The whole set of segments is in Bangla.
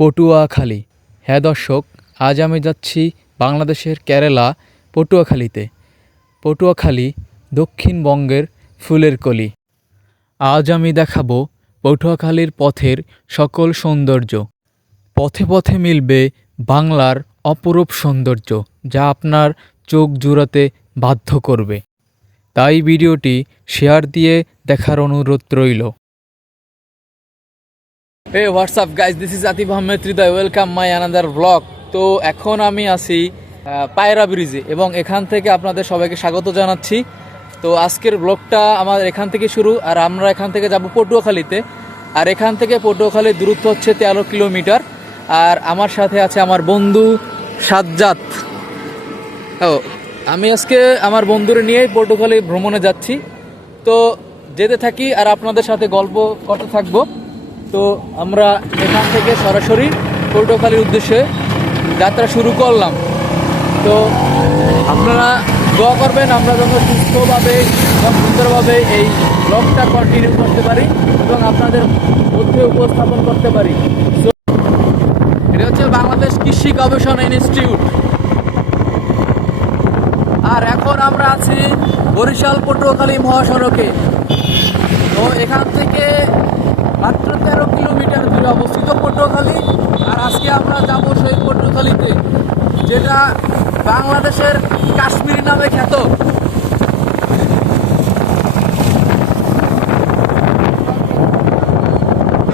পটুয়াখালী। হ্যাঁ দর্শক, আজ আমি যাচ্ছি বাংলাদেশের কেরালা পটুয়াখালীতে। পটুয়াখালী দক্ষিণবঙ্গের ফুলের কলি। আজ আমি দেখাবো পটুয়াখালীর পথের সকল সৌন্দর্য। পথে পথে মিলবে বাংলার অপরূপ সৌন্দর্য, যা আপনার চোখ জুড়াতে বাধ্য করবে। তাই ভিডিওটি শেয়ার দিয়ে দেখার অনুরোধ রইল। Hey what's up guys this is Atif Ahmed Hridoy welcome my another vlog তো এখন আমি আছি পায়রা ব্রিজে এবং এখান থেকে আপনাদের সবাইকে স্বাগত জানাচ্ছি। তো আজকের ব্লগটা আমার এখান থেকে শুরু আর আমরা এখান থেকে যাব পটুয়াখালীতে। আর এখান থেকে পটুয়াখালীর দূরত্ব হচ্ছে তেরো কিলোমিটার। আর আমার সাথে আছে আমার বন্ধু সাজ্জাদ। ও, আমি আজকে আমার বন্ধুরে নিয়েই পটুয়াখালী ভ্রমণে যাচ্ছি। তো যেতে থাকি আর আপনাদের সাথে গল্প করতে থাকব। তো আমরা এখান থেকে সরাসরি পটুয়াখালীর উদ্দেশ্যে যাত্রা শুরু করলাম। তো আপনারা দোয়া করবেন, আমরা যেন সুস্থভাবে এবং সুন্দরভাবে এই ব্লগটা কন্টিনিউ করতে পারি এবং আপনাদের মধ্যে উপস্থাপন করতে পারি। এটা হচ্ছে বাংলাদেশ কৃষি গবেষণা ইনস্টিটিউট। আর এখন আমরা আছি বরিশাল পটুয়াখালী মহাসড়কে। তো এখান থেকে মাত্র তেরো কিলোমিটার দূরে অবস্থিত পটুয়াখালী। আর আজকে আমরা যাব সেই পটুয়াখালীতে, যেটা বাংলাদেশের কাশ্মীর নামে খ্যাত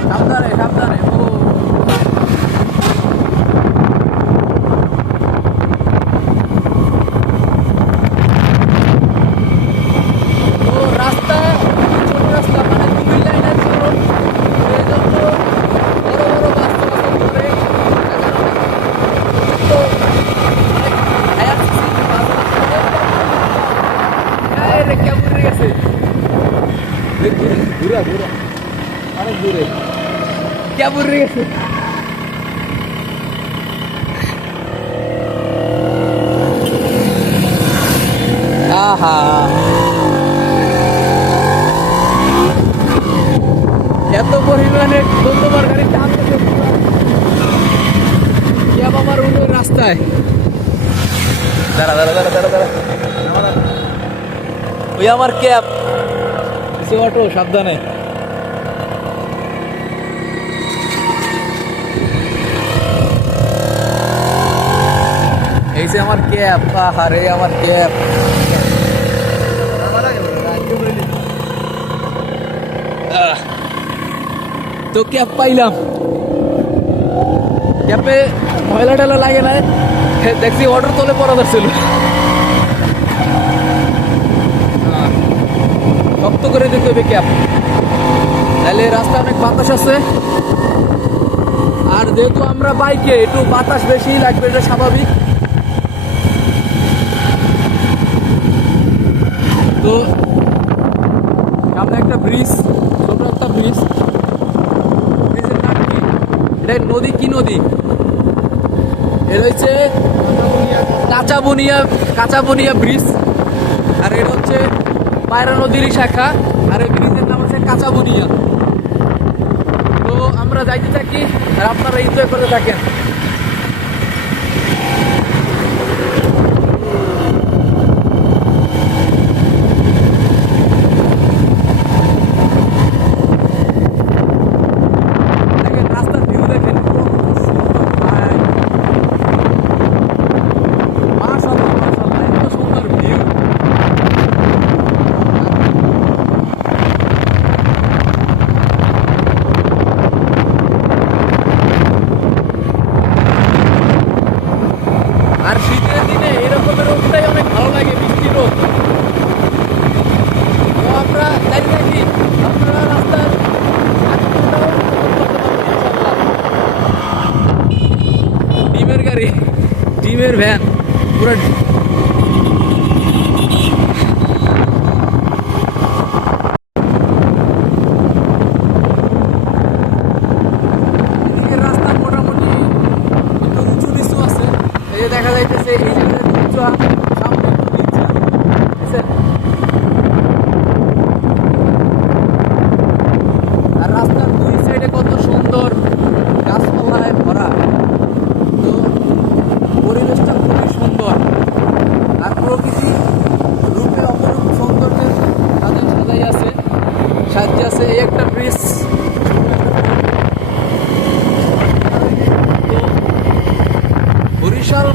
সাবধানে সাবধানে ও তো রাস্তা ছোট রাস্তা মানে দুই লাইনের সড়ক এই জন্য বড় বড় বাস চলাচল করে তো অনেক হায়ার সিসি বাস এই রে কেমন রে গেছে দূরে দূরে অনেক দূরে। কেমন রে গেছে? আহা। এত পরিমাণে তোমার গাড়ি চাপ ক্যাব আমার অন্য রাস্তায়? দাঁড়া দাঁড়া দাঁড়া দাঁড়া দাঁড়া। ওই আমার ক্যাব। এসে অটো, সাবধানে। এই যে আমার ক্যাব, আহারে, আমার ক্যাব। তো ক্যাব পাইলাম। ক্যাপে ময়লা টয়লা লাগে না। দেখছি অর্ডার তোলে পড়া ধরছিল। শক্ত করে দিতে হবে ক্যাব তাহলে রাস্তা অনেক বাতাস আছে। আর যেহেতু আমরা বাইকে, একটু বাতাস বেশি লাগবে, এটা স্বাভাবিক। তো, সামনে একটা ব্রিজ ছোট একটা ব্রিজ। ব্রিজের নাম কি? এটা নদী? কি নদী? এটা হচ্ছে কাঁচা বনিয়া কাঁচা বনিয়া ব্রিজ। আর এটা হচ্ছে পায়রা নদীরই শাখা, আর এই ব্রিজের নাম হচ্ছে কাঁচা বনিয়া। তো আমরা যাইতে থাকি, আর আপনারা এনজয় করে থাকেন দেখেন রাস্তার ভিউ দেখেন ভাই মাশাআল্লাহ মাশাআল্লাহ এত সুন্দর ভিউ আর শীতের দিনে এরকমের রোদটাই অনেক ভালো লাগে বৃষ্টি রোদ তো আমরা যাই থাকি আপনারা রাস্তার ডিমের গাড়ি ডিমের ভ্যান পুরো দেখা যাইতেছে এই উঁচু আর সামনে একটু নিচু বুঝছেন? আর রাস্তার দুই সাইডে কত সুন্দর গাছপালায় ভরা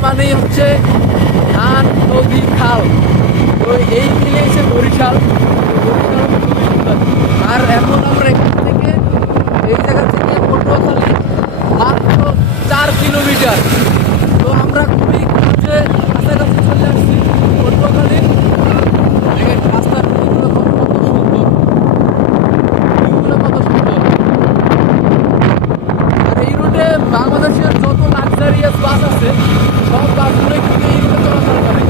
মানেই হচ্ছে ধান নদী খাল। তো এই মিলে বরিশাল বরিশাল খুবই সুন্দর। আর এখন আমরা এখান থেকে এই জায়গা থেকে পটুয়াখালী মাত্র চার কিলোমিটার তো আমরা খুবই কাছে কাছাকাছি চলে আসছি পটুয়াখালী দেখেন রাস্তার ভিউগুলো কত কত সুন্দর ভিউগুলো কত সুন্দর আর এই রুটে বাংলাদেশের যত লাক্সারিয়াস বাস আছে। সব বাসগুলো কিন্তু এই রুটে চলাচল করে।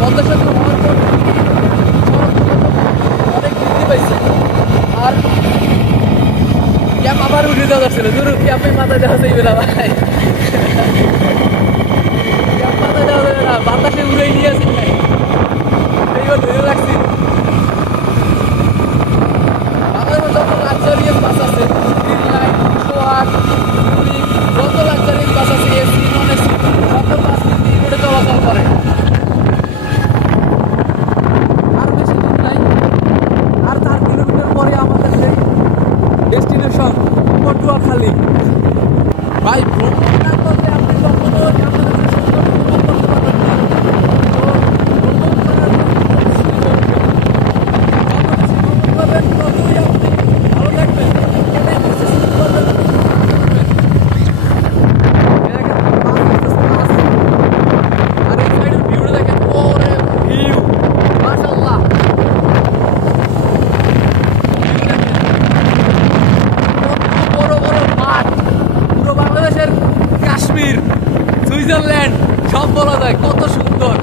পদ্মা সেতু হওয়ার পর অনেক বৃদ্ধি পাইছে। আর ক্যাপ আবার উঠে দেওয়া যাচ্ছিল ধরুন ক্যাপে মাথায় দেওয়া যাইবে না ভাই ক্যাপ মাথায় দেওয়া যাবে না। বাতাসে উড়ে নিয়ে আসি ভাই এইবার ধরে রাখছি বাংলাদেশের যত লাক্সারিয়াস বাস আছে গ্রিন লাইন সোহাগ টুরিং যত লাক্সারিয়াস বাস আছে এসি নন এসি সকল বাস কিন্তু এই রোডে চলাচল করে আর বেশি দূর নাই আর চার কিলোমিটার পরে আমাদের সেই ডেস্টিনেশন পটুয়াখালী ভাই ভ্রমণ না করলে আপনি কখনো বাংলাদেশের সৌন্দর্য উপভোগ করতে পারবেন না তো ভ্রমণ করার জন্য অবশ্যই করবেন। যত বেশি ভ্রমণ করবেন, ততই আপনি ভালো থাকবেন। এটাই হচ্ছে শুরু করবেন, করবেন। এই দেখেন, বাস আসতেছে, বাস। আর এই সাইডের ভিউটা দেখেন, ওরে ভিউ, মাশাআল্লাহ। ভিউ দেখেন। কত বড় বড় মাঠ পুরো বাংলাদেশের কাশ্মীর সুইজারল্যান্ড সব বলা যায় কত সুন্দর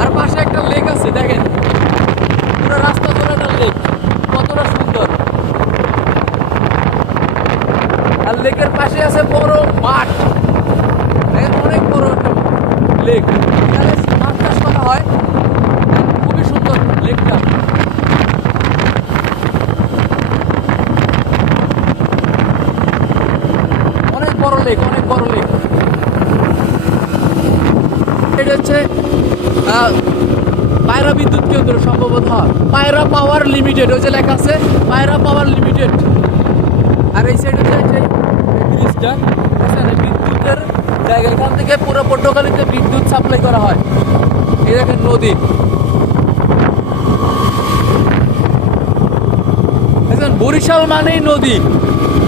আর পাশে একটা লেক আছে দেখেন পুরো রাস্তা ধরে একটা লেক কতটা সুন্দর আর লেকের পাশে আছে বড় মাঠ। অনেক বড় একটা লেক এখানে মাছ চাষ করা হয়। খুবই সুন্দর লেকটা অনেক বড় লেক অনেক বড় লেক এটা হচ্ছে পায়রা বিদ্যুৎ কেন্দ্র সম্ভবত। পায়রা পাওয়ার লিমিটেড ওই যে লেখা আছে পায়রা পাওয়ার লিমিটেড আর এই সাইডে যে ব্রিজটা বিদ্যুতের জায়গা। এখান থেকে পুরো পটুয়াখালীতে বিদ্যুৎ সাপ্লাই করা হয়। এই দেখেন নদী। বরিশাল মানেই নদী।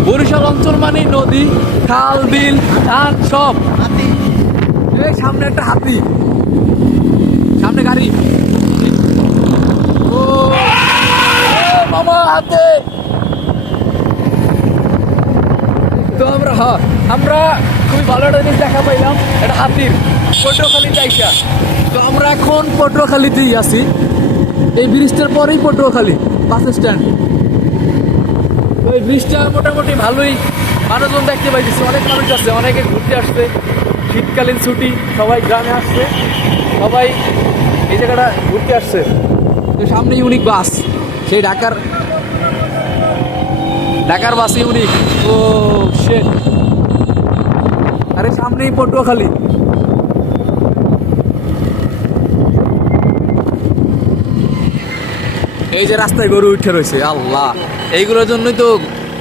বরিশাল অঞ্চল মানেই নদী। খাল বিল ধান সব। হাতি। এই সামনে একটা হাতি। সামনে গাড়ি। ও মামা হাতে। তো আমরা হ্যাঁ আমরা খুবই ভালো একটা জিনিস দেখা পাইলাম, এটা হাতির পটুয়াখালী জায়গা। তো আমরা এখন পটুয়াখালীতেই আছি। এই ব্রিজটার পরেই পটুয়াখালী, বাস স্ট্যান্ড। তো এই ব্রিজটা মোটামুটি ভালোই মানুষজন দেখতে পাইতেছে, অনেক মানুষ আছে, অনেকে ঘুরতে আসছে। শীতকালীন ছুটি, সবাই গ্রামে আসছে, সবাই এই জায়গাটা ঘুরতে আসছে। তো সামনে ইউনিক বাস, সেই ঢাকার ঢাকার বাস ইউনিক। ও শেট আরে সামনেই পটুয়াখালী এই যে রাস্তায় গরু উঠে রয়েছে, আল্লাহ। এইগুলোর জন্যই তো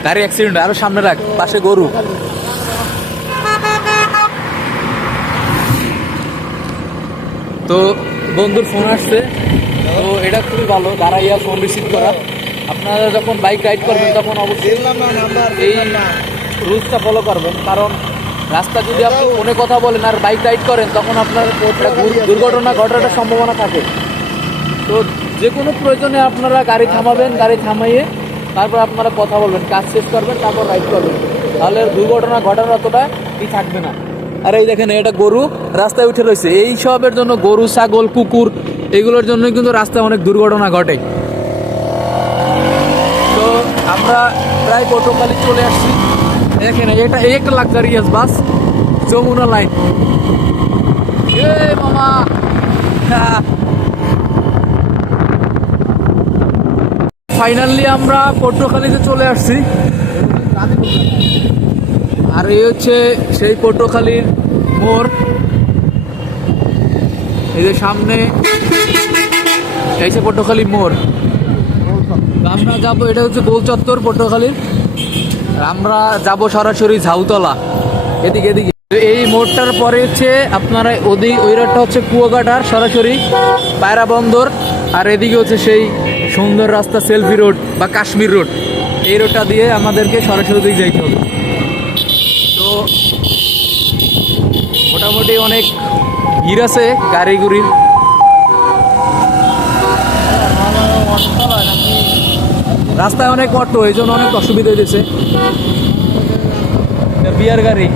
গাড়ি অ্যাক্সিডেন্ট আরও সামনে রাখ, পাশে গরু। তো বন্ধুর ফোন আসছে। তো এটা খুবই ভালো, দাঁড়াইয়া ফোন রিসিভ করা। আপনারা যখন বাইক রাইড করবেন তখন অবশ্যই এই রুলসটা ফলো করবেন। কারণ রাস্তা যদি আপনি ফোনে কথা বলেন আর বাইক রাইড করেন তখন আপনার দুর্ঘটনা ঘটার একটা সম্ভাবনা থাকে। তো যে কোনো প্রয়োজনে আপনারা গাড়ি থামাবেন গাড়ি থামাইয়ে তারপর আপনারা কথা বলবেন কাজ শেষ করবেন তারপর রাইড করবেন। তাহলে দুর্ঘটনা ঘটার অতটা কি থাকবে না। আর এই দেখেন এটা গরু রাস্তায় উঠে রয়েছে। এই সবের জন্য গরু ছাগল কুকুর এগুলোর জন্যই কিন্তু রাস্তায় অনেক দুর্ঘটনা ঘটে। আমরা প্রায় পটুয়াখালী চলে আসছি। দেখেন, এটা এই একটা লাক্সারিয়াস বাস যমুনা লাইন এ মামা! ফাইনালি আমরা পটুয়াখালীতে চলে আসছি। আর এই হচ্ছে সেই পটুয়াখালীর মোড়। এই যে সামনে, এই যে পটুয়াখালী মোড়। আমরা যাব, এটা হচ্ছে গোল চত্বর পটুয়াখালীর। আমরা যাব সরাসরি ঝাউতলা, এদিকে এদিকে। এই মোড়টার পরে হচ্ছে আপনারা ওদিক ওই রোডটা হচ্ছে কুয়াকাটার সরাসরি পায়রা বন্দর, আর এদিকে হচ্ছে সেই সুন্দর রাস্তা সেলফি রোড বা কাশ্মীর রোড। এই রোডটা দিয়ে আমাদেরকে সরাসরি দিকে যাইতে হবে। তো মোটামুটি অনেক ভিড় আছে গাড়ি গুড়ির রাস্তায় অনেক অটো এই জন্য অনেক অসুবিধা হয়েছে বিয়ার গাড়ি।